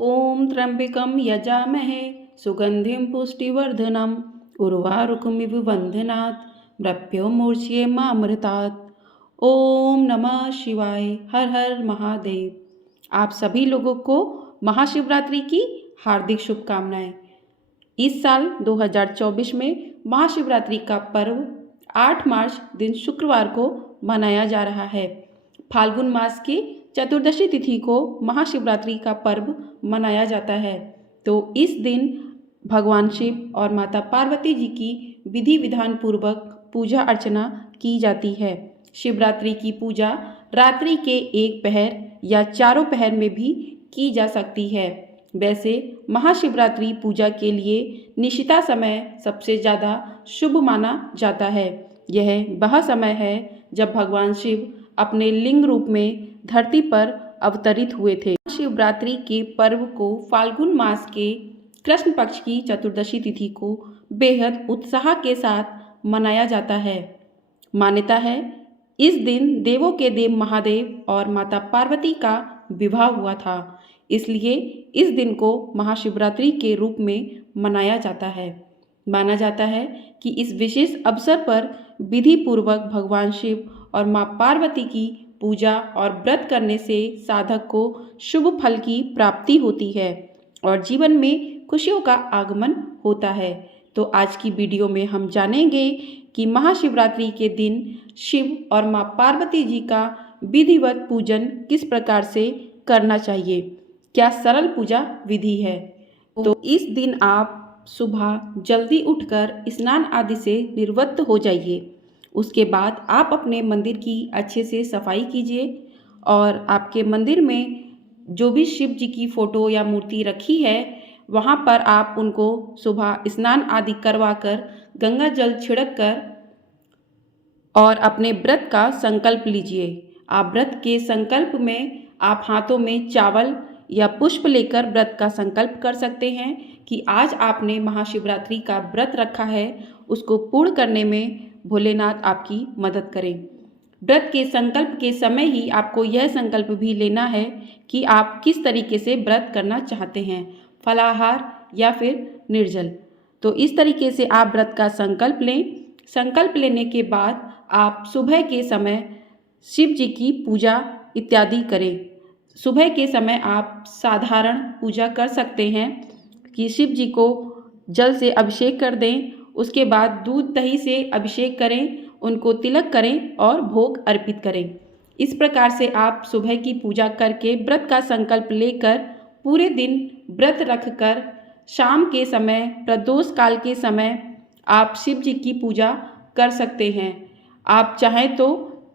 ओम त्र्यंबकं यजामहे सुगंधिं पुष्टिवर्धनम् उर्वारुकमिव बन्धनात् मृत्योर्मुक्षीयमामृतात्। ओम नमः शिवाय। हर हर महादेव। आप सभी लोगों को महाशिवरात्रि की हार्दिक शुभकामनाएं। इस साल 2024 में महाशिवरात्रि का पर्व 8 मार्च दिन शुक्रवार को मनाया जा रहा है। फाल्गुन मास की चतुर्दशी तिथि को महाशिवरात्रि का पर्व मनाया जाता है। तो इस दिन भगवान शिव और माता पार्वती जी की विधि विधान पूर्वक पूजा अर्चना की जाती है। शिवरात्रि की पूजा रात्रि के एक पहर या चारों पहर में भी की जा सकती है। वैसे महाशिवरात्रि पूजा के लिए निशिता समय सबसे ज़्यादा शुभ माना जाता है। यह वह समय है जब भगवान शिव अपने लिंग रूप में धरती पर अवतरित हुए थे। शिवरात्रि के पर्व को फाल्गुन मास के कृष्ण पक्ष की चतुर्दशी तिथि को बेहद उत्साह के साथ मनाया जाता है। मान्यता है इस दिन देवों के देव महादेव और माता पार्वती का विवाह हुआ था, इसलिए इस दिन को महाशिवरात्रि के रूप में मनाया जाता है। माना जाता है कि इस विशेष अवसर पर विधि पूर्वक भगवान शिव और माँ पार्वती की पूजा और व्रत करने से साधक को शुभ फल की प्राप्ति होती है और जीवन में खुशियों का आगमन होता है। तो आज की वीडियो में हम जानेंगे कि महाशिवरात्रि के दिन शिव और माँ पार्वती जी का विधिवत पूजन किस प्रकार से करना चाहिए, क्या सरल पूजा विधि है। तो इस दिन आप सुबह जल्दी उठकर स्नान आदि से निवृत्त हो जाइए। उसके बाद आप अपने मंदिर की अच्छे से सफाई कीजिए और आपके मंदिर में जो भी शिव जी की फ़ोटो या मूर्ति रखी है वहाँ पर आप उनको सुबह स्नान आदि करवा कर गंगा जल छिड़क कर और अपने व्रत का संकल्प लीजिए। आप व्रत के संकल्प में आप हाथों में चावल या पुष्प लेकर व्रत का संकल्प कर सकते हैं कि आज आपने महाशिवरात्रि का व्रत रखा है, उसको पूर्ण करने में भोलेनाथ आपकी मदद करें। व्रत के संकल्प के समय ही आपको यह संकल्प भी लेना है कि आप किस तरीके से व्रत करना चाहते हैं, फलाहार या फिर निर्जल। तो इस तरीके से आप व्रत का संकल्प लें। संकल्प लेने के बाद आप सुबह के समय शिव जी की पूजा इत्यादि करें। सुबह के समय आप साधारण पूजा कर सकते हैं कि शिव जी को जल से अभिषेक कर दें, उसके बाद दूध दही से अभिषेक करें, उनको तिलक करें और भोग अर्पित करें। इस प्रकार से आप सुबह की पूजा करके व्रत का संकल्प लेकर पूरे दिन व्रत रखकर शाम के समय प्रदोष काल के समय आप शिव जी की पूजा कर सकते हैं। आप चाहें तो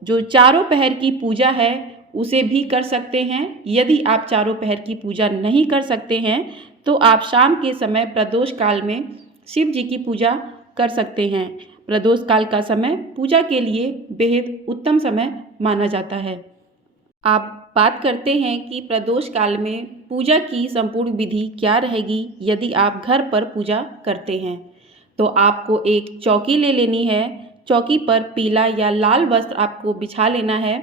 जो चारों पहर की पूजा है उसे भी कर सकते हैं। यदि आप चारों पहर की पूजा नहीं कर सकते हैं तो आप शाम के समय प्रदोष काल में शिव जी की पूजा कर सकते हैं। प्रदोष काल का समय पूजा के लिए बेहद उत्तम समय माना जाता है। आप बात करते हैं कि प्रदोष काल में पूजा की संपूर्ण विधि क्या रहेगी। यदि आप घर पर पूजा करते हैं तो आपको एक चौकी ले लेनी है। चौकी पर पीला या लाल वस्त्र आपको बिछा लेना है।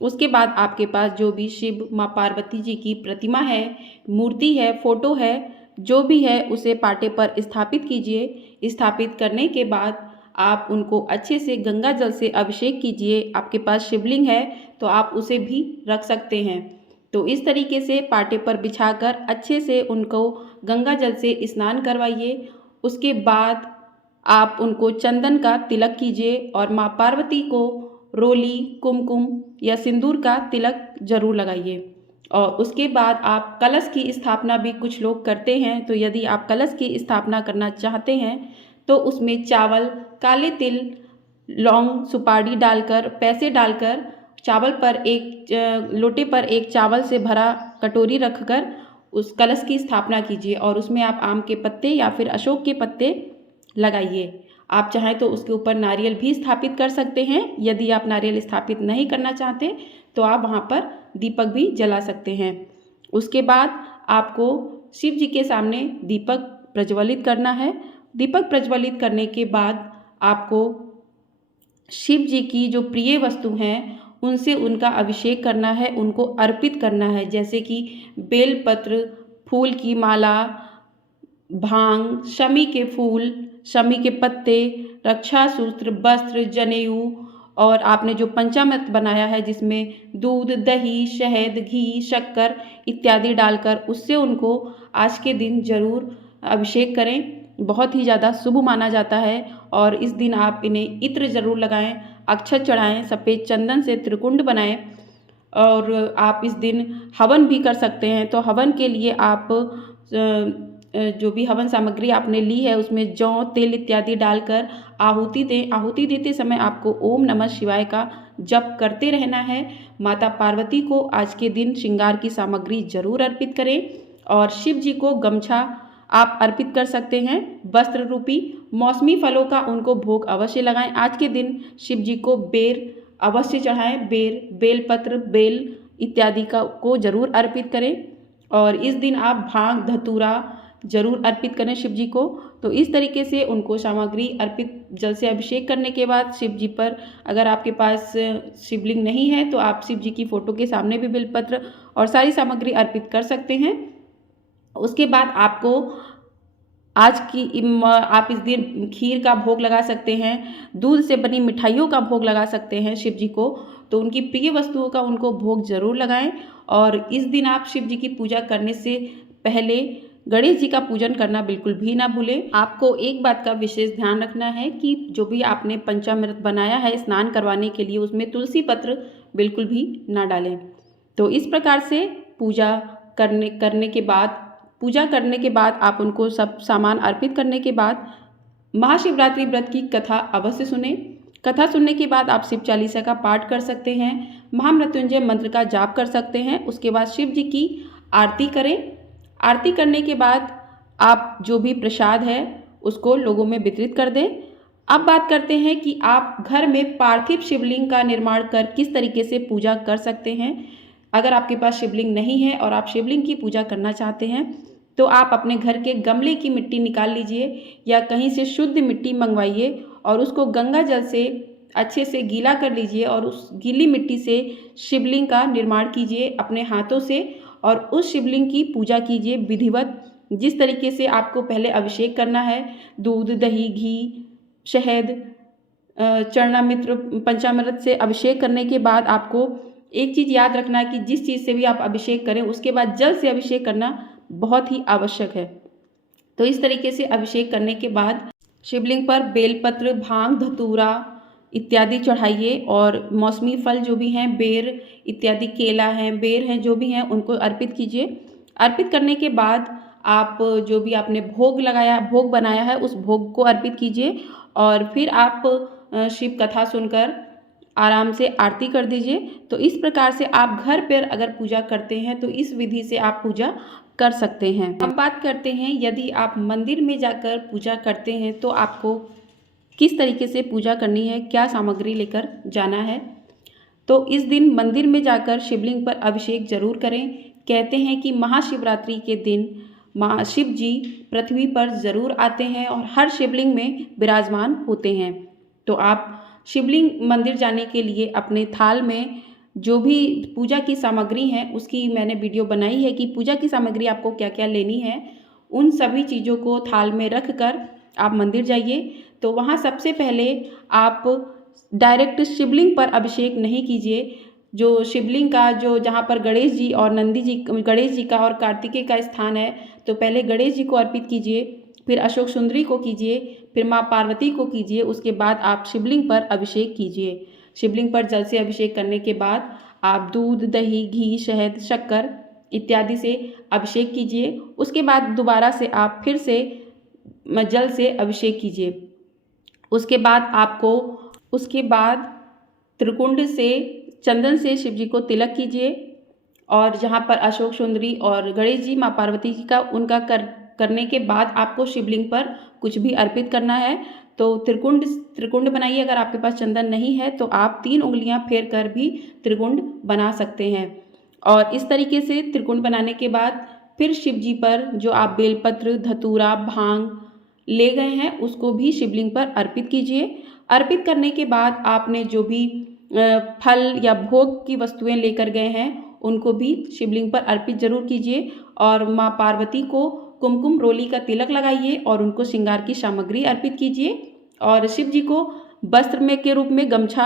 उसके बाद आपके पास जो भी शिव माँ पार्वती जी की प्रतिमा है, मूर्ति है, फोटो है, जो भी है उसे पाटे पर स्थापित कीजिए। स्थापित करने के बाद आप उनको अच्छे से गंगा जल से अभिषेक कीजिए। आपके पास शिवलिंग है तो आप उसे भी रख सकते हैं। तो इस तरीके से पाटे पर बिछाकर अच्छे से उनको गंगा जल से स्नान करवाइए। उसके बाद आप उनको चंदन का तिलक कीजिए और माँ पार्वती को रोली, कुमकुम या सिंदूर का तिलक जरूर लगाइए। और उसके बाद आप कलश की स्थापना भी कुछ लोग करते हैं। तो यदि आप कलश की स्थापना करना चाहते हैं तो उसमें चावल, काले तिल, लौंग, सुपारी डालकर, पैसे डालकर चावल पर एक लोटे पर एक चावल से भरा कटोरी रखकर उस कलश की स्थापना कीजिए और उसमें आप आम के पत्ते या फिर अशोक के पत्ते लगाइए। आप चाहें तो उसके ऊपर नारियल भी स्थापित कर सकते हैं। यदि आप नारियल स्थापित नहीं करना चाहते तो आप वहाँ पर दीपक भी जला सकते हैं। उसके बाद आपको शिव जी के सामने दीपक प्रज्वलित करना है। दीपक प्रज्वलित करने के बाद आपको शिव जी की जो प्रिय वस्तु हैं उनसे उनका अभिषेक करना है, उनको अर्पित करना है। जैसे कि बेलपत्र, फूल की माला, भांग, शमी के फूल, शमी के पत्ते, रक्षा सूत्र, वस्त्र, जनेऊ और आपने जो पंचामृत बनाया है जिसमें दूध, दही, शहद, घी, शक्कर इत्यादि डालकर उससे उनको आज के दिन ज़रूर अभिषेक करें। बहुत ही ज़्यादा शुभ माना जाता है और इस दिन आप इन्हें इत्र ज़रूर लगाएं, अक्षत चढ़ाएं, सफ़ेद चंदन से त्रिकुंड बनाएं और आप इस दिन हवन भी कर सकते हैं। तो हवन के लिए आप जो भी हवन सामग्री आपने ली है उसमें जौ, तिल इत्यादि डालकर आहुति दें। आहुति देते समय आपको ओम नमः शिवाय का जप करते रहना है। माता पार्वती को आज के दिन श्रृंगार की सामग्री जरूर अर्पित करें और शिव जी को गमछा आप अर्पित कर सकते हैं। वस्त्र रूपी मौसमी फलों का उनको भोग अवश्य लगाएं। आज के दिन शिव जी को बेर अवश्य चढ़ाएं। बेर, बेलपत्र, बेल इत्यादि को जरूर अर्पित करें और इस दिन आप भांग, धतूरा जरूर अर्पित करें शिव जी को। तो इस तरीके से उनको सामग्री अर्पित जल से अभिषेक करने के बाद शिव जी पर, अगर आपके पास शिवलिंग नहीं है तो आप शिव जी की फोटो के सामने भी बेलपत्र और सारी सामग्री अर्पित कर सकते हैं। उसके बाद आपको आप इस दिन खीर का भोग लगा सकते हैं, दूध से बनी मिठाइयों का भोग लगा सकते हैं शिव जी को। तो उनकी प्रिय वस्तुओं का उनको भोग जरूर लगाएं और इस दिन आप शिव जी की पूजा करने से पहले गणेश जी का पूजन करना बिल्कुल भी ना भूलें। आपको एक बात का विशेष ध्यान रखना है कि जो भी आपने पंचामृत बनाया है स्नान करवाने के लिए उसमें तुलसी पत्र बिल्कुल भी ना डालें। तो इस प्रकार से पूजा करने के बाद आप उनको सब सामान अर्पित करने के बाद महाशिवरात्रि व्रत की कथा अवश्य सुने। कथा सुनने के बाद आप शिव चालीसा का पाठ कर सकते हैं, महामृत्युंजय मंत्र का जाप कर सकते हैं। उसके बाद शिव जी की आरती करें। आरती करने के बाद आप जो भी प्रसाद है उसको लोगों में वितरित कर दें। अब बात करते हैं कि आप घर में पार्थिव शिवलिंग का निर्माण कर किस तरीके से पूजा कर सकते हैं। अगर आपके पास शिवलिंग नहीं है और आप शिवलिंग की पूजा करना चाहते हैं तो आप अपने घर के गमले की मिट्टी निकाल लीजिए या कहीं से शुद्ध मिट्टी मंगवाइए और उसको गंगा जल से अच्छे से गीला कर लीजिए और उस गीली मिट्टी से शिवलिंग का निर्माण कीजिए अपने हाथों से और उस शिवलिंग की पूजा कीजिए विधिवत। जिस तरीके से आपको पहले अभिषेक करना है, दूध, दही, घी, शहद, चरणामृत, पंचामृत से अभिषेक करने के बाद आपको एक चीज़ याद रखना है कि जिस चीज़ से भी आप अभिषेक करें उसके बाद जल से अभिषेक करना बहुत ही आवश्यक है। तो इस तरीके से अभिषेक करने के बाद शिवलिंग पर बेलपत्र, भांग, धतूरा इत्यादि चढ़ाइए और मौसमी फल जो भी हैं, बेर इत्यादि, केला हैं, बेर हैं, जो भी हैं उनको अर्पित कीजिए। अर्पित करने के बाद आप जो भी आपने भोग बनाया है उस भोग को अर्पित कीजिए और फिर आप शिव कथा सुनकर आराम से आरती कर दीजिए। तो इस प्रकार से आप घर पर अगर पूजा करते हैं तो इस विधि से आप पूजा कर सकते हैं। अब बात करते हैं यदि आप मंदिर में जाकर पूजा करते हैं तो आपको किस तरीके से पूजा करनी है, क्या सामग्री लेकर जाना है। तो इस दिन मंदिर में जाकर शिवलिंग पर अभिषेक जरूर करें। कहते हैं कि महाशिवरात्रि के दिन माँ शिव जी पृथ्वी पर जरूर आते हैं और हर शिवलिंग में विराजमान होते हैं। तो आप शिवलिंग मंदिर जाने के लिए अपने थाल में जो भी पूजा की सामग्री है उसकी मैंने वीडियो बनाई है कि पूजा की सामग्री आपको क्या क्या लेनी है। उन सभी चीज़ों को थाल में रख कर आप मंदिर जाइए। तो वहाँ सबसे पहले आप डायरेक्ट शिवलिंग पर अभिषेक नहीं कीजिए। जो शिवलिंग का जहाँ पर गणेश जी और गणेश जी का और कार्तिकेय का स्थान है तो पहले गणेश जी को अर्पित कीजिए, फिर अशोक सुंदरी को कीजिए, फिर माँ पार्वती को कीजिए। उसके बाद आप शिवलिंग पर अभिषेक कीजिए। शिवलिंग पर जल से अभिषेक करने के बाद आप दूध, दही, घी, शहद, शक्कर इत्यादि से अभिषेक कीजिए। उसके बाद दोबारा से आप फिर से जल से अभिषेक कीजिए। उसके बाद त्रिकुंड से चंदन से शिव जी को तिलक कीजिए और जहाँ पर अशोक सुंदरी और गणेश जी, माँ पार्वती जी का उनका करने के बाद आपको शिवलिंग पर कुछ भी अर्पित करना है। तो त्रिकुंड बनाइए। अगर आपके पास चंदन नहीं है तो आप 3 उंगलियां फेर कर भी त्रिकुंड बना सकते हैं। और इस तरीके से त्रिकुंड बनाने के बाद फिर शिव जी पर जो आप बेलपत्र, धतूरा, भांग ले गए हैं उसको भी शिवलिंग पर अर्पित कीजिए। अर्पित करने के बाद आपने जो भी फल या भोग की वस्तुएं लेकर गए हैं उनको भी शिवलिंग पर अर्पित जरूर कीजिए और माँ पार्वती को कुमकुम रोली का तिलक लगाइए और उनको श्रृंगार की सामग्री अर्पित कीजिए। और शिव जी को वस्त्र में के रूप में गमछा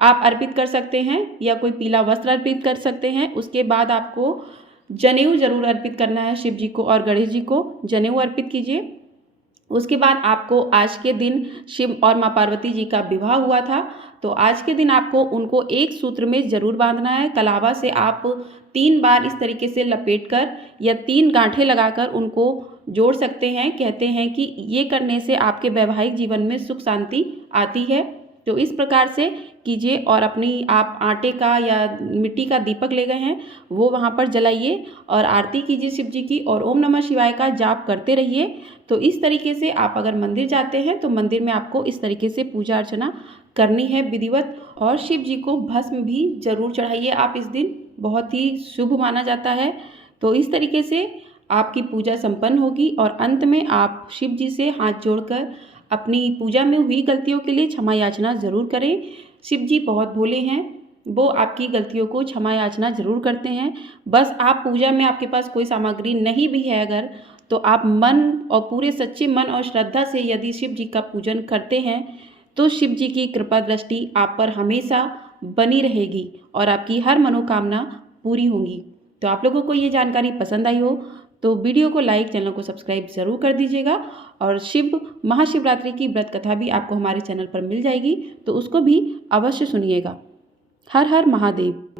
आप अर्पित कर सकते हैं या कोई पीला वस्त्र अर्पित कर सकते हैं। उसके बाद आपको जनेऊ जरूर अर्पित करना है शिव जी को, और गणेश जी को जनेऊ अर्पित कीजिए। उसके बाद आपको आज के दिन शिव और माँ पार्वती जी का विवाह हुआ था, तो आज के दिन आपको उनको एक सूत्र में ज़रूर बांधना है। कलावा से आप 3 बार इस तरीके से लपेट कर या 3 गांठें लगाकर उनको जोड़ सकते हैं। कहते हैं कि ये करने से आपके वैवाहिक जीवन में सुख शांति आती है। तो इस प्रकार से कीजिए और अपनी आप आटे का या मिट्टी का दीपक ले गए हैं वो वहाँ पर जलाइए और आरती कीजिए शिव जी की, और ओम नमः शिवाय का जाप करते रहिए। तो इस तरीके से आप अगर मंदिर जाते हैं तो मंदिर में आपको इस तरीके से पूजा अर्चना करनी है विधिवत। और शिव जी को भस्म भी जरूर चढ़ाइए आप इस दिन, बहुत ही शुभ माना जाता है। तो इस तरीके से आपकी पूजा संपन्न होगी और अंत में आप शिव जी से हाथ जोड़कर अपनी पूजा में हुई गलतियों के लिए क्षमा याचना ज़रूर करें। शिव जी बहुत भोले हैं, वो आपकी गलतियों को क्षमा याचना ज़रूर करते हैं। बस आप पूजा में आपके पास कोई सामग्री नहीं भी है अगर, तो आप मन और पूरे सच्चे मन और श्रद्धा से यदि शिव जी का पूजन करते हैं तो शिव जी की कृपा दृष्टि आप पर हमेशा बनी रहेगी और आपकी हर मनोकामना पूरी होंगी। तो आप लोगों को ये जानकारी पसंद आई हो तो वीडियो को लाइक, चैनल को सब्सक्राइब ज़रूर कर दीजिएगा। और शिव महाशिवरात्रि की व्रत कथा भी आपको हमारे चैनल पर मिल जाएगी, तो उसको भी अवश्य सुनिएगा। हर हर महादेव।